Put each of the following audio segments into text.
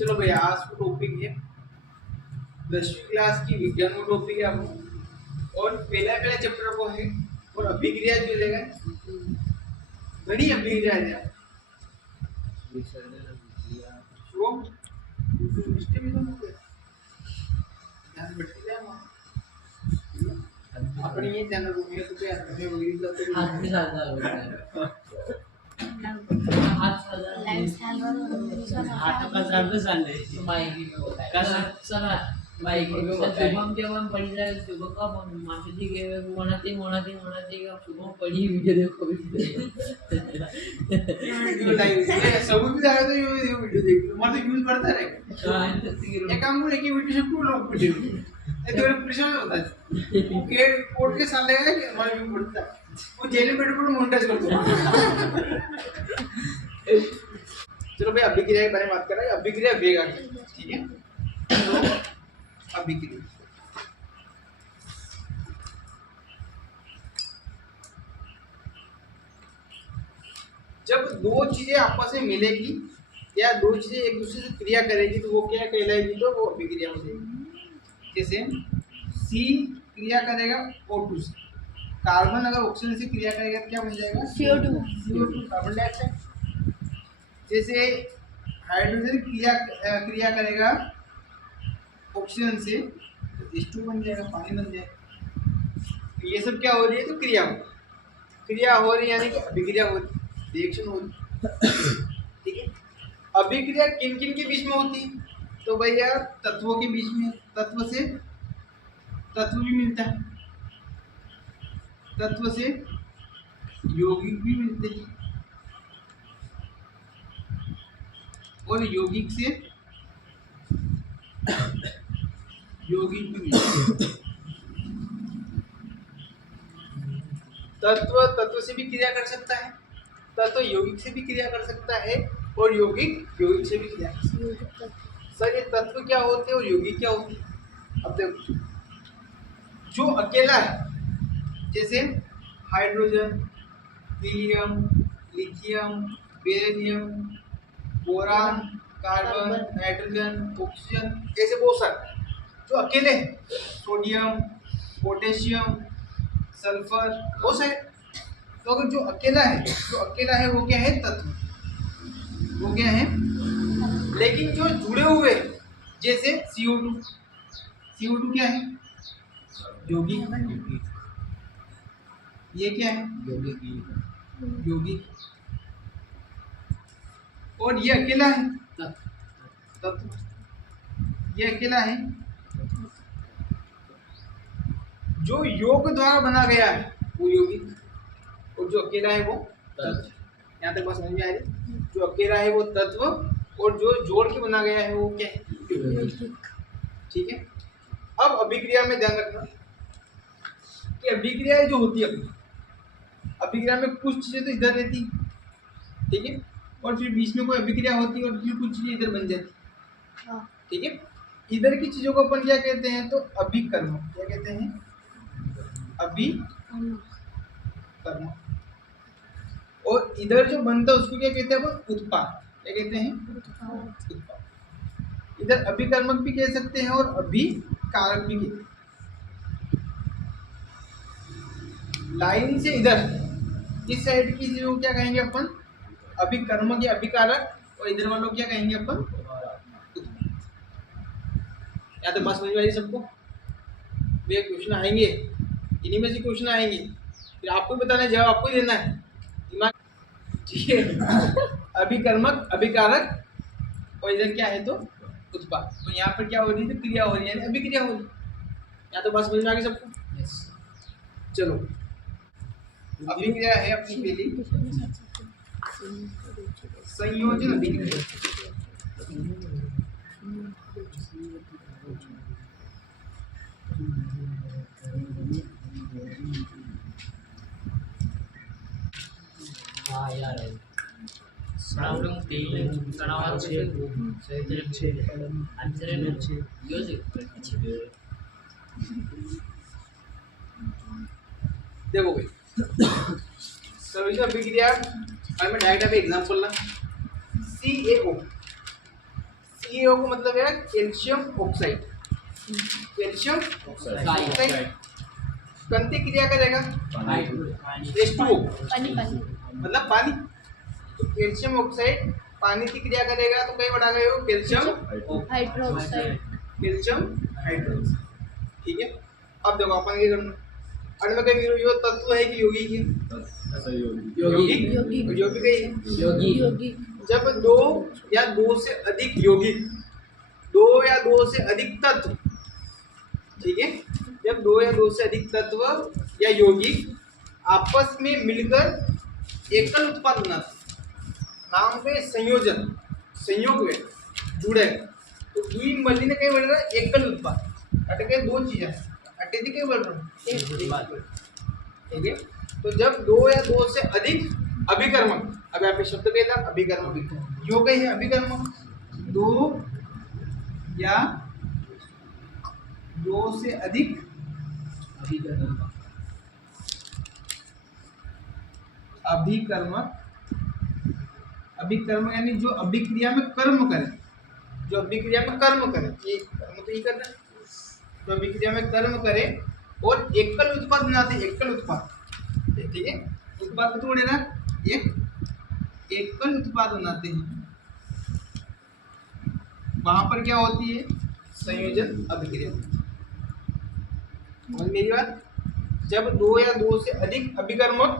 चलो भैया आज का टॉपिक है 10वीं क्लास की विज्ञान का टॉपिक है आपको और पहला चैप्टर को है और अभिक्रिया जो लेगा बड़ी अभिक्रिया है वो सिस्टम में तो ध्यान बैठते जाए अपनी ये ध्यान रखोगे तो क्या हमें वही तो हाथ भी साधा होता है हाथ का साधा साले माइकी में होता है कसर सना माइकी में होता है शुभम जब हम पढ़ी जाए शुभम का मास्टर जी के मोनाती का शुभम पढ़ी वीडियो देखो सब भी जाएगा तो ये वीडियो देख लो मतलब यूज बढ़ता रहेगा एक काम को लेके वीडियो से पूरा लोग वीडियो ये तो प्रेशर होता है ओके कोर्ट के सामने है कि हमारा व्यू बढ़ता है वो जेल में बैठे बैठे मोनेटाइज कर दो चलो भाई अभिक्रिया के बारे में बात कर रहे हैं अभिक्रिया वेग आगे ठीक है तो अभिक्रिया जब दो चीजें आपस में मिलेगी या दो चीजें एक दूसरे से क्रिया करेगी तो वो क्या कहलाएगी तो वो अभिक्रिया हो जाएगी जैसे C क्रिया करेगा O2 से कार्बन अगर ऑक्सीजन से क्रिया करेगा तो क्या बन जाएगा CO2 कार्बन डाइऑक्साइड जैसे हाइड्रोजन क्रिया करेगा ऑक्सीजन से तो H2 बन जाएगा पानी बन जाएगा ये सब क्या हो रही है तो क्रिया हो रही है यानी कि अभिक्रिया हो रही है रिएक्शन हो रही है ठीक है अभिक्रिया किन किन के बीच में होती है तो भैया तत्वों के बीच में तत्व से तत्व भी मिलता है तत्व से यौगिक भी मिलते हैं और यौगिक से यौगिक भी मिलते हैं तत्व से भी क्रिया कर सकता है तत्व यौगिक से भी क्रिया कर सकता है और यौगिक से भी क्रिया कर सकता है सर ये तत्व क्या होते हैं और यौगिक क्या होते हैं अब देखो जो अकेला है जैसे hydrogen helium lithium beryllium boron carbon nitrogen oxygen ऐसे बहुत सारे जो अकेले हैं सोडियम पोटेशियम सल्फर बहुत सारे तो अगर जो अकेला है वो क्या है तत्व वो क्या है लेकिन जो जुड़े हुए जैसे CO2 क्या है यौगिक ये क्या है यौगिक और ये अकेला है तत्व ये अकेला है जो योग द्वारा बना गया है वो यौगिक और जो अकेला है वो तत्व यहाँ तक बात समझ में आ रही जो अकेला है वो तत्व और जो जोड़ के बना गया है वो क्या है ठीक है अब अभिक्रिया में ध्यान रखना कि अभिक्रिया जो होती है अभिक्रिया में कुछ चीजें तो इधर रहती ठीक है और फिर बीच में कोई अभिक्रिया होती है और फिर कुछ चीजें इधर बन जाती ठीक है इधर की चीजों को अपन क्या कहते हैं तो अभिकर्म क्या कहते हैं अभिकर्म और इधर जो बनता है उसको क्या कहते हैं अपन उत्पाद क्या कहते हैं उत्पाद इधर अभिकर्मक भी कह सकते हैं और अभिकारक भी कहते हैं लाइन से इधर इस साइड की चीजों को क्या कहेंगे अपन अभिकर्मक या अभिकारक और इधर वालों क्या कहेंगे अपन या तो बस समझ में आ रही सबको वे क्वेश्चन आएंगे इन्हीं में से क्वेश्चन आएंगे फिर आपको बताना है जवाब आपको ही देना है दिमाग ठीक है अभिकर्मक अभिकारक और इधर क्या है तो उत्पाद तो यहाँ पर क्या हो रही है तो क्रिया हो रही है अभिक्रिया हो रही है या तो बस समझ में आ गई सबको चलो अभिक्रिया है अपनी पहली संयोजन अभिक्रिया हाँ यार सराउंडिंग तेल सराउंड से अंदर म्यूजिक देखो भाई संयोजन अभिक्रिया मैं डायरेक्ट अभी एग्जांपल ना CaO CaO का मतलब है कैल्शियम ऑक्साइड। कैल्शियम ऑक्साइड कौन सी क्रिया करेगा? H2O पानी पानी मतलब पानी। तो कैल्शियम ऑक्साइड पानी की क्रिया करेगा तो कई बढ़ा गए हो कैल्शियम हाइड्रोक्साइड कैल्शियम हाइड्रोक्साइड। ठीक है, अब देखो अपन क्या करना, अण्व का यो तत्व है कि यौगिक है? यौगिक यौगिक यौगिक ही है। योगी योगी जब दो या दो से अधिक यौगिक, दो या दो से अधिक तत्व, ठीक है, जब दो या दो से अधिक तत्व या यौगिक आपस में मिलकर एकल उत्पाद बनाते नाम पे संयोजन संयोग में जुड़े तो दुई मलिन कहीं बढ़ रहा है एकल उत्पाद अटके दो चीजें अटे थी कहीं बढ़ रहा है। ठीक है, तो जब दो या दो से अधिक अभिकर्मक, अब यहाँ पे शब्द कहता अभिकर्मक, जो कही है अभिकर्मक, दो या दो से अधिक अभिकर्मक, अभिकर्मक यानी जो अभिक्रिया में कर्म करे, जो अभिक्रिया में कर्म करे, ये कर्म तो ये करना है, जो अभिक्रिया में कर्म करे और एकल उत्पाद बनाते, एकल उत्पाद, ठीक है, उत्पाद तो बोले ना एक एकल उत्पाद बनाते हैं, वहां पर क्या होती है? संयोजन अभिक्रिया। और मेरी बात, जब दो या दो से अधिक अभिकर्मक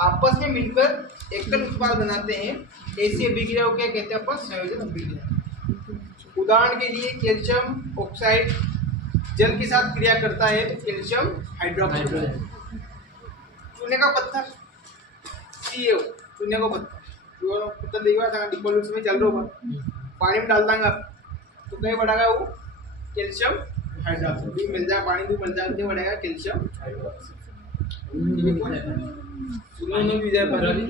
आपस में मिलकर एकल उत्पाद बनाते हैं ऐसी अभिक्रिया को क्या कहते हैं? अपन संयोजन अभिक्रिया। उदाहरण के लिए कैल्शियम ऑक्साइड जल के साथ क्रिया करता है तो कैल्शियम हाइड्रोक्साइड। चूने का पत्थर CaO, चूने का पत्थर देखा था डिपॉल्यूट्स में चल रहा होगा, पानी में डाल देंगे आप तो कहीं बढ़ेगा वो कैल्शियम हाइड्रोक्साइड, भी मिल जाए पानी भी मिल जाए तो बढ़ेगा कैल्शियम हाइड्रोक्साइड। सुनो भी जाए पानी,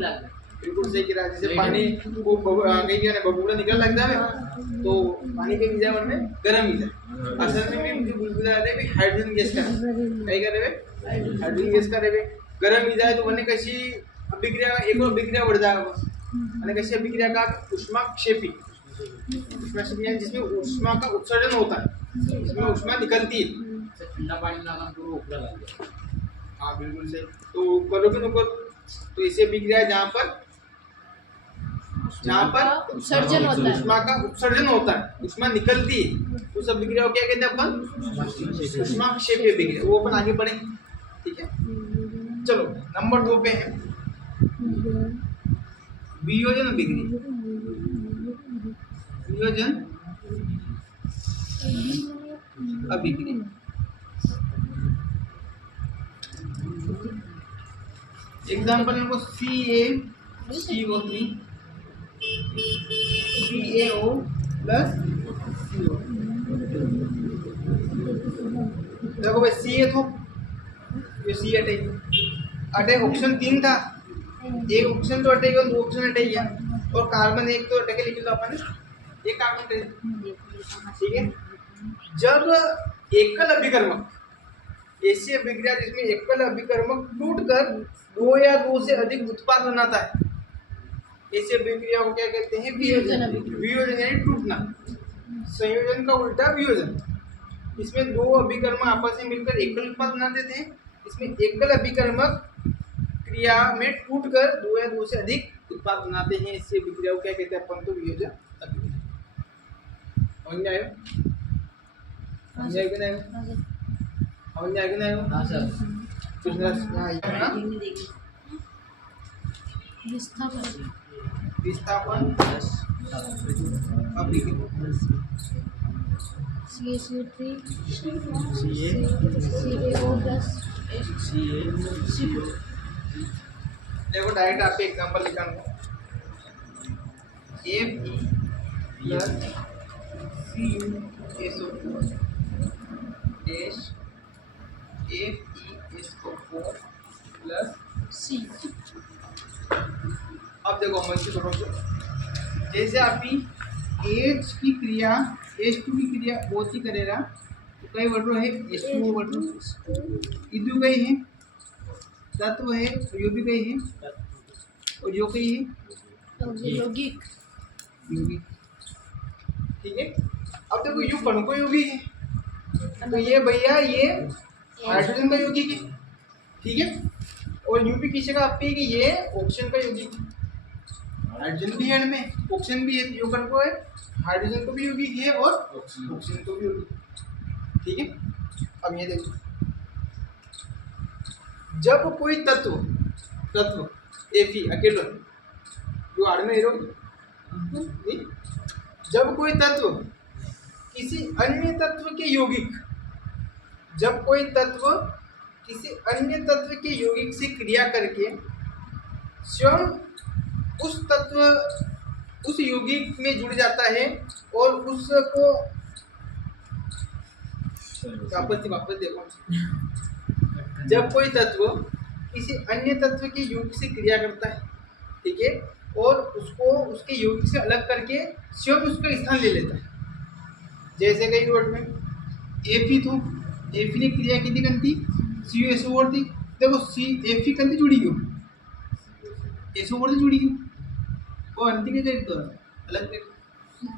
बिल्कुल सही कह रहा है। जैसे पानी को कहीं क्या बबूला निकल लग जाए तो पानी के विजय में गर्म ही जाए, असल में भी बुलबुला रहे भी हाइड्रोजन गैस का कहीं कर रहे हाइड्रोजन गैस का रहे गर्म ही जाए तो बने कैसी अभिक्रिया, एक और अभिक्रिया बढ़ जाएगा बस, मैंने कैसी अभिक्रिया का उष्माक्षेपी, उष्माक्षेपी जिसमें उष्मा का उत्सर्जन होता है, जिसमें उष्मा निकलती है, ठंडा पानी लगा पूरा ऊपर लग गया। हाँ बिल्कुल सही। तो करोगे तो तो ऐसी अभिक्रिया है जहाँ पर उत्सर्जन होता है, उष्मा का उत्सर्जन होता है, उष्मा निकलती है, उस अभिक्रिया को क्या कहते हैं अपन? उष्माक्षेपी अभिक्रिया। वो अपन आगे बढ़ेंगे, ठीक है। चलो नंबर 2 पे है वियोजन अभिक्रिया। वियोजन अभिक्रिया एग्जाम्पल इनको CaCO3 CaO प्लस CO। देखो भाई Ca तो ये C अटे ऑप्शन 3 था, एक ऑप्शन तो अटेगा, दो ऑप्शन अटे गया और कार्बन एक तो अटके लिख लो अपन एक कार्बन, ठीक है। जब एकल अभिकर्मक, ऐसी अभिक्रिया जिसमें एकल अभिकर्मक टूटकर दो या दो से अधिक उत्पाद बनाता है, ऐसी अभिक्रिया को क्या कहते हैं? वियोजन। वियोजन यानी टूटना, संयोजन का उल्टा वियोजन। इसमें दो अभिकर्मक आपस में मिलकर एकल उत्पाद बनाते थे, इसमें एकल अभिकर्मक क्रिया में टूटकर दो या दो से अधिक उत्पाद बनाते हैं, ऐसी अभिक्रिया को क्या कहते हैं? अपन तो वियोजन अभिक्रिया। समझ में आयो? समझ आएगा ना? समझ में आएगा ना? हाँ सर। कुछ ना विस्थापन अभिक्रिया। CaCO3 CaO प्लस देखो डायरेक्ट आपके एग्जांपल लिखा Fe plus CuSO4 dash FeSO4 plus C। अब देखो हम इसको थोड़ा सा जैसे आपकी H की क्रिया H2 की क्रिया बहुत ही करेगा तो कई वर्डो है H2O वर्डो इधर कई है तत्व है और यो भी कई है और यो कई है यौगिक यौगिक, ठीक है। अब देखो यू कण को यौगिक है, तो ये भैया ये हाइड्रोजन का यौगिक है, ठीक है। और यू भी किसी का आपके कि ये ऑक्सीजन का यौगिक है, हाइड्रोजन भी है एंड में, ऑक्सीजन भी है, यू कण को है, हाइड्रोजन को भी यौगिक है और ऑक्सीजन को भी यौगिक, ठीक है। अब ये देखो, जब कोई तत्व Fe अकेला जो आड़ में नहीं, जब कोई तत्व किसी अन्य तत्व के यौगिक, जब कोई तत्व किसी अन्य तत्व के यौगिक से क्रिया करके स्वयं उस तत्व उस यौगिक में जुड़ जाता है और उसको वापस देखो, जब कोई तत्व किसी अन्य तत्व के यौगिक से क्रिया करता है, ठीक है, और उसको उसके यौगिक से अलग करके स्वयं उसका स्थान ले लेता है, जैसे कई वर्ड में Fe तो Fe ने क्रिया की थी कंती CuSO4 थी, देखो Fe कंती जुड़ी क्यों, SO4 से जुड़ी क्यों, वो अंति के जरिए तो अलग देखो,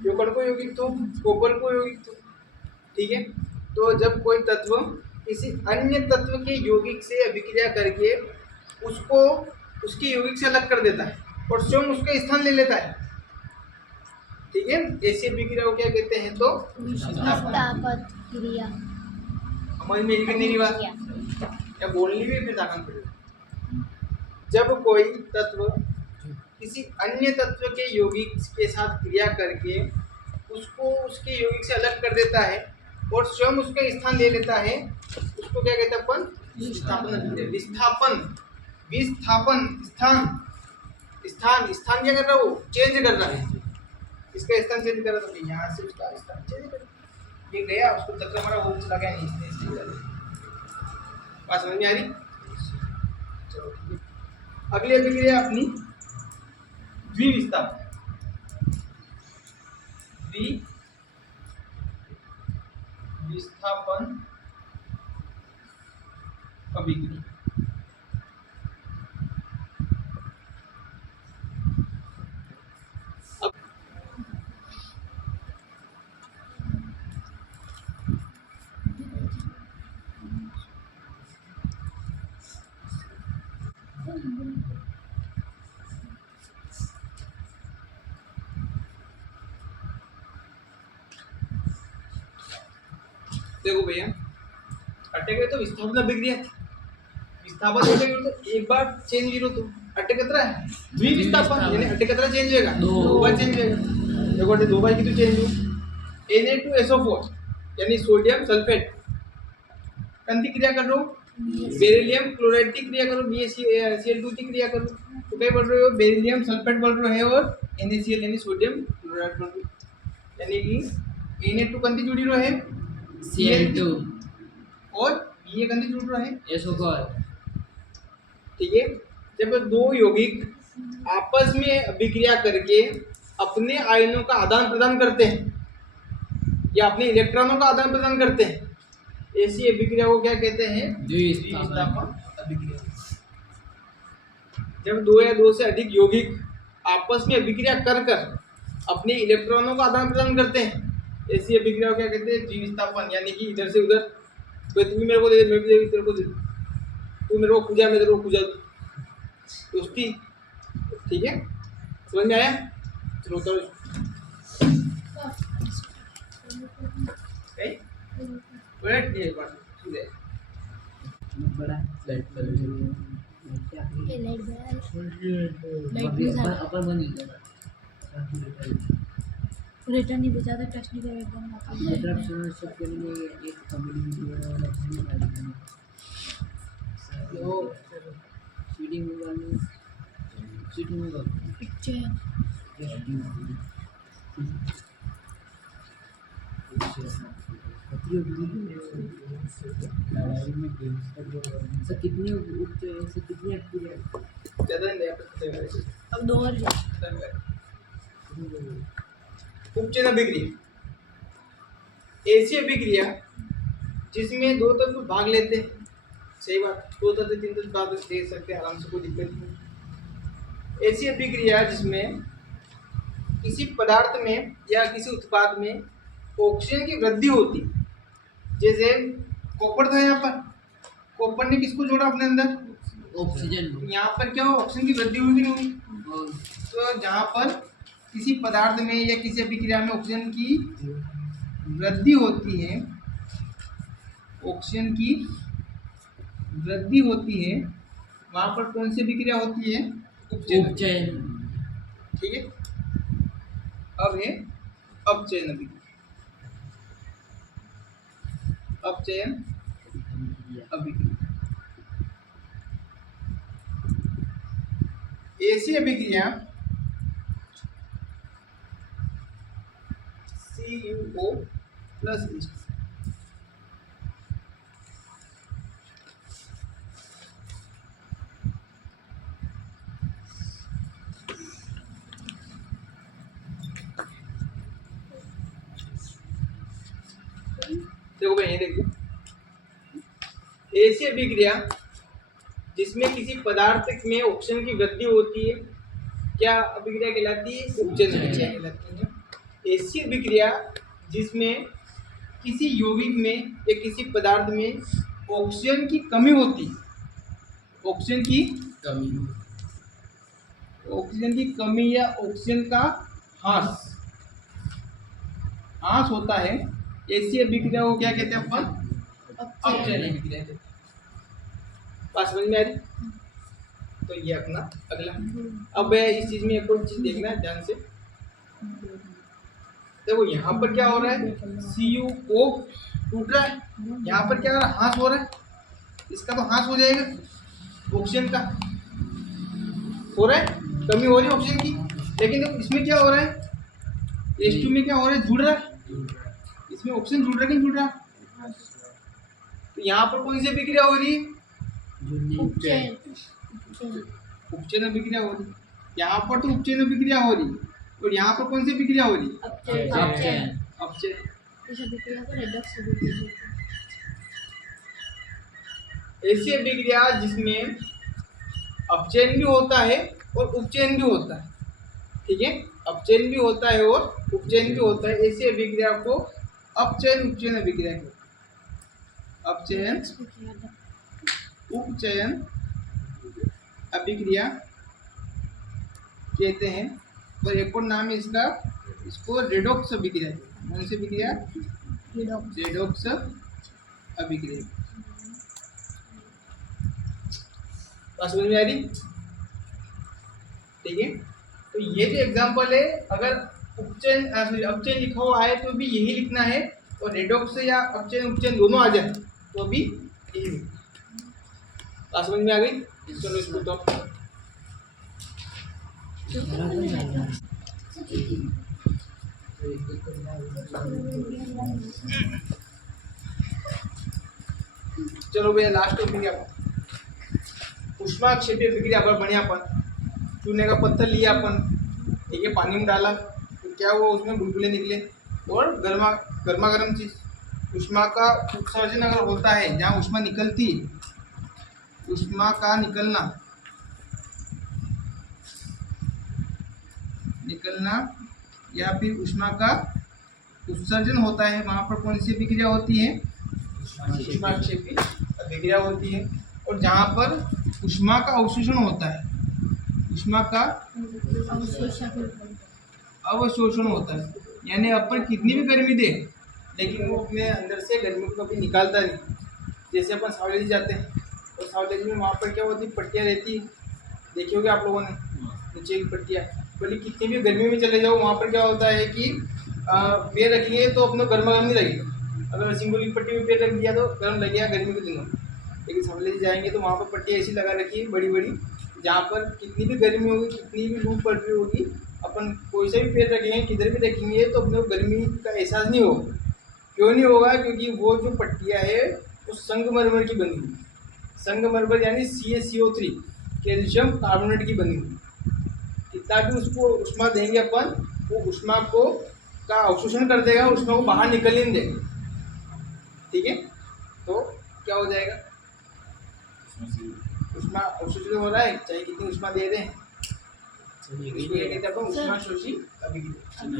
योकड़ को यौगिक तो कोपल को यौगिक तो, ठीक है। तो जब कोई तत्व किसी अन्य तत्व के यौगिक से अभिक्रिया करके उसको उसके यौगिक से अलग कर देता है और स्वयं उसका स्थान ले लेता है, ठीक है, ऐसी अभिक्रिया को क्या कहते हैं, तो विस्थापन क्रिया। हमारी मेरी करने की बात या बोलनी भी फिर ताकत पड़ेगा। जब कोई तत्व किसी अन्य तत्व के यौगिक के साथ क्रिया करके उसको उसके यौगिक से अलग कर देता है और स्वयं उसका स्थान ले लेता है, उसको क्या कहते हैं अपन, विस्थापन। विस्थापन विस्थापन स्थान स्थान स्थान क्या कर रहा है, वो चेंज कर रहा है, इसका स्थान चेंज कर रहा है, तो यहाँ से उसका स्थान चेंज कर, ये गया उसको चक्कर मारा, वो चला गया नहीं, इसने बात समझ में आ रही। चलो ठीक है, अगली अभिक्रिया अपनी द्विविस्थापन। विस्थापन अभिक्रिया। देखो भैया, अटके गए तो विस्थापन अभिक्रिया, विस्थापन अटके गए तो एक बार चेंज जीरो, तो अटके कितना है द्विविस्थापन, यानी अटके कितना चेंज होएगा, दो बार चेंज होएगा, देखो दो बार की तो चेंज हो, Na2SO4 यानी सोडियम सल्फेट कंदी क्रिया कर रहे हो, बेरिलियम क्लोराइड की क्रिया करो, BaCl2 की क्रिया करो, तो क्या बोल रहे हो, बेरिलियम सल्फेट बोल रहे हो और NaCl यानी सोडियम क्लोराइड बोल रहे हो, यानी कि Na2 कंदी जुड़ी रहे Cl2 और ये कंदी जुड़ रहा है SO4, ठीक है। जब दो यौगिक आपस में अभिक्रिया करके अपने आयनों का आदान प्रदान करते हैं या अपने इलेक्ट्रॉनों का आदान प्रदान करते हैं, ऐसी अभिक्रिया को क्या कहते हैं, द्विविस्थापन अभिक्रिया। जब दो या दो से अधिक यौगिक आपस में अभिक्रिया कर अपने इलेक्ट्रॉनों का आदान प्रदान करते हैं, ऐसी अभिक्रिया को क्या कहते हैं, द्विविस्थापन। यानी कि इधर से उधर, तो तू मेरे को दे दे, मैं भी तेरे को दे, तू मेरे को पूजा, मैं तेरे को पूजा, दोस्ती, ठीक है, समझ में आया। चलो उतर बड़ा लाइट कर ये लाइट अपन बन गया रिटर्न नहीं भेजा था, टच नहीं करेगा एकदम मतलब सुनो सबके लिए एक कम्युनिटी वाला तो सीटिंग वाली पिक्चर सर कितनी ज़्यादा नहीं अब दो और उपचयन अभिक्रिया, ऐसी अभिक्रिया जिसमें दो तत्व भाग लेते हैं, सही बात, दो तत्व तीन तत्व भाग दे सकते हैं आराम से, कोई दिक्कत नहीं। ऐसी अभिक्रिया जिसमें किसी पदार्थ में या किसी उत्पाद में ऑक्सीजन की वृद्धि होती, जैसे कॉपर था यहाँ पर, कॉपर ने किसको जोड़ा अपने अंदर, ऑक्सीजन यहाँ पर क्या हो, ऑक्सीजन की वृद्धि हुई कि नहीं हुई। और तो जहाँ पर किसी पदार्थ में या किसी अभिक्रिया में ऑक्सीजन की वृद्धि होती है, ऑक्सीजन की वृद्धि होती है, वहाँ पर कौन सी अभिक्रिया होती है, उपचयन। उपचयन। ठीक है, अब है अपचयन अभिक्रिया। अपचयन अभिक्रिया ऐसी अभिक्रिया CuO प्लस देखो भाई, ये देखो, ऐसी अभिक्रिया जिसमें किसी पदार्थ में ऑक्सीजन की वृद्धि होती है, क्या अभिक्रिया कहलाती है, उपचयन अभिक्रिया कहलाती है। ऐसी अभिक्रिया जिसमें किसी यौगिक में या किसी पदार्थ में ऑक्सीजन की कमी होती, ऑक्सीजन की कमी, ऑक्सीजन की कमी या ऑक्सीजन का ह्रास होता है, ऐसी अभिक्रिया को क्या कहते हैं अपन, अपचयन अभिक्रिया कहते हैं। बात समझ में आ रही। तो ये अपना अगला। अब इस चीज में एक और चीज देखना है ध्यान से। देखो यहाँ पर क्या हो रहा है, CuO टूट रहा है, यहाँ पर क्या हो रहा है, ह्रास हो रहा है, इसका तो ह्रास हो जाएगा, ऑक्सीजन का हो रहा है, कमी हो रही है ऑक्सीजन की। लेकिन देखो इसमें क्या हो रहा है, H2 में क्या हो रहा है, जुड़ रहा है, इसमें ऑक्सीजन जुड़ रहा है कि नहीं जुड़ रहा। तो यहाँ पर कौन सी अभिक्रिया हो रही है, उपचयन। उपचयन अभिक्रिया हो रही। यहाँ पर तो उपचयन अभिक्रिया हो रही, और यहाँ पर कौन सी अभिक्रिया हो रही, अपचयन। अपचयन। इस अभिक्रिया को रेडॉक्स अभिक्रिया कहते हैं। ऐसी अभिक्रिया जिसमें अपचयन भी होता है और उपचयन भी होता है, ठीक है, अपचयन भी होता है और उपचयन भी होता है, ऐसी अभिक्रिया को अपचयन उपचयन अभिक्रिया कहते हैं। अपचयन उपचयन अभिक्रिया कहते हैं। और एक और नाम है इसका, इसको रेडॉक्स अभिक्रिया। कौन सी अभिक्रिया, रेडॉक्स अभिक्रिया। बात समझ में आ रही, ठीक है। तो ये जो एग्जांपल है, अगर उपचयन अपचयन लिखा हुआ है तो भी यही लिखना है, और रेडॉक्स या अपचयन उपचयन दोनों आ जाए तो भी यही लिखना। बात समझ में आ गई। चलो इसको तो चलो भैया लास्ट टॉपिक है ऊष्माक्षेपीय अभिक्रिया। पर बढ़िया अपन चूने का पत्थर लिया अपन, ठीक है, पानी में डाला तो क्या हुआ, उसमें बुलबुले निकले, और गर्मा गर्म चीज ऊष्मा का उत्सर्जन अगर होता है, जहाँ ऊष्मा निकलती, ऊष्मा का निकलना या फिर ऊष्मा का उत्सर्जन होता है, वहाँ पर कौन सी अभिक्रिया होती है, ऊष्माक्षेपी अभिक्रिया होती है। और जहाँ पर ऊष्मा का अवशोषण होता है, ऊष्मा का अवशोषण होता है, यानी अपन कितनी भी गर्मी दे लेकिन वो अपने अंदर से गर्मी को कभी निकालता नहीं। जैसे अपन सावलेजी जाते हैं और सावलेजी में वहाँ पर क्या होती, पट्टियाँ रहती, देखी होगी आप लोगों ने, नीचे की पट्टियाँ। बोली कितनी भी गर्मी में चले जाओ, वहाँ पर क्या होता है कि पैर रखेंगे तो अपने गर्मा गर्म नहीं लगेगा। अगर सिंगुली पट्टी में पैर रख दिया तो गर्म लगेगा गर्मी के दिनों में। लेकिन सावलेजी जाएंगे तो वहाँ पर पट्टियाँ ऐसी लगा रखी है बड़ी बड़ी, जहाँ पर कितनी भी गर्मी होगी, कितनी भी लू पड़ रही होगी, अपन कोई सा भी पैर रखेंगे, किधर भी रखेंगे तो अपने को गर्मी का एहसास नहीं होगा। क्यों नहीं होगा, क्योंकि वो जो पट्टियाँ है वो संगमरमर की बनी हुई, संगमरमर यानी CaCO3 कैल्शियम कार्बोनेट की बनी हुई। कितना भी उसको ऊष्मा देंगे अपन, वो ऊष्मा को का अवशोषण कर देगा, ऊष्मा को बाहर निकलने नहीं देगा, ठीक है। तो क्या हो जाएगा, ऊष्मा अवशोषित हो रहा है, चाहे कितनी ऊष्मा दे रहे हैं, उसको क्या कहते हैं अपन, ऊष्मा शोषी अभिक्रिया।